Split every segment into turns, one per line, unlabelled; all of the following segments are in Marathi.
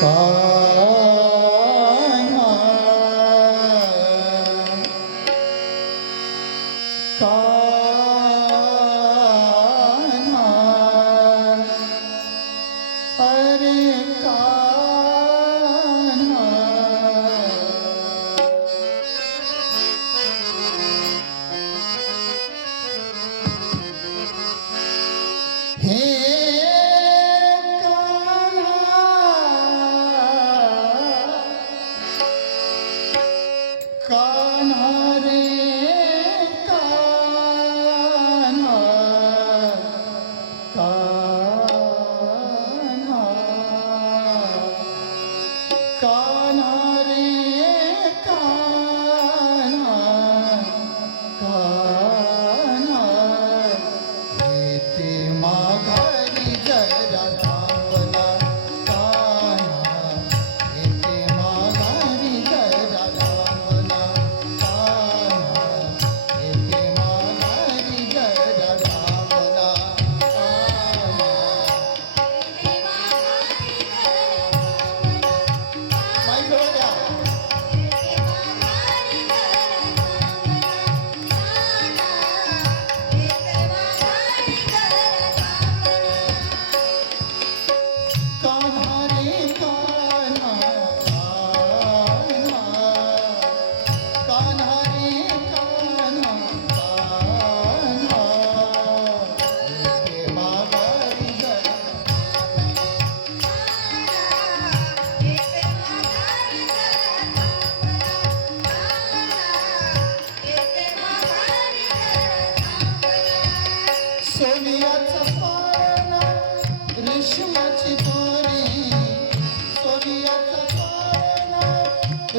Ah. God.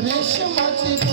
रेशमाची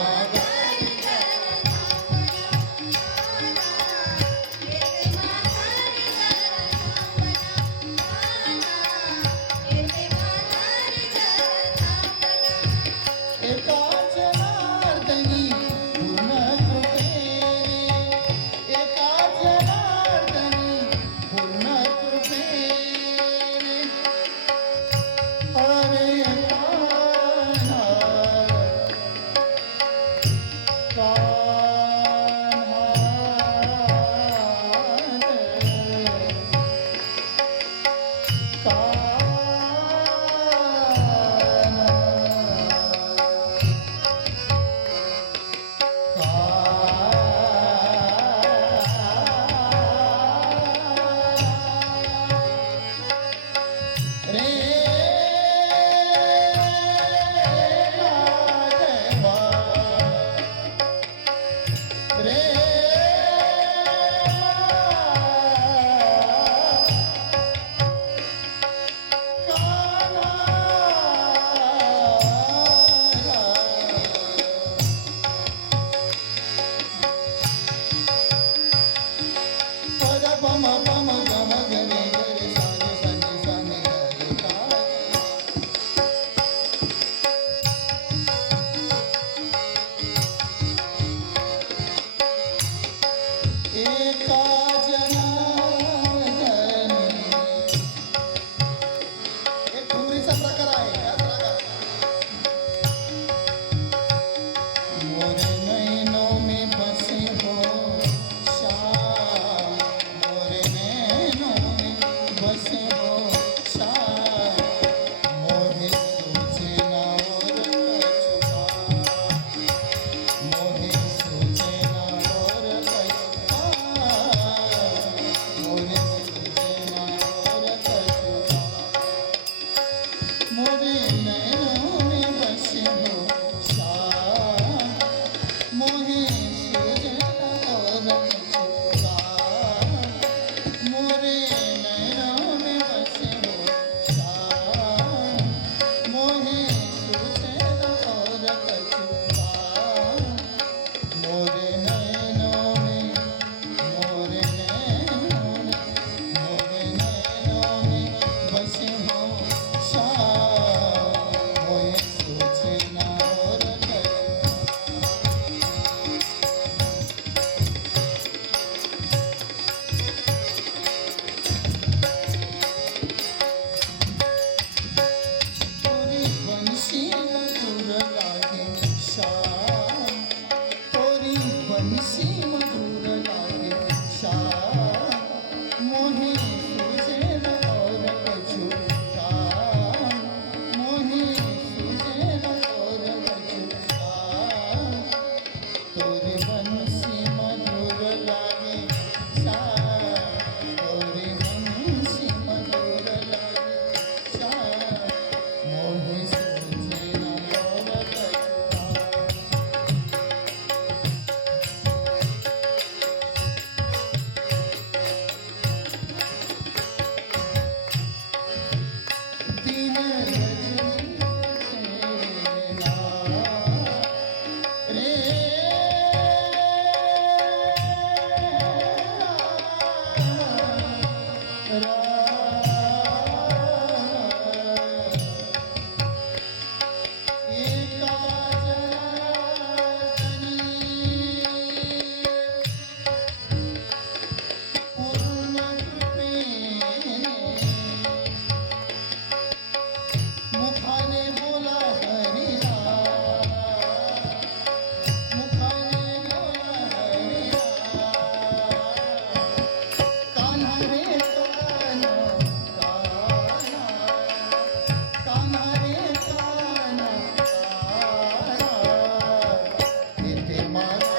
Father. Mm-hmm. তোমার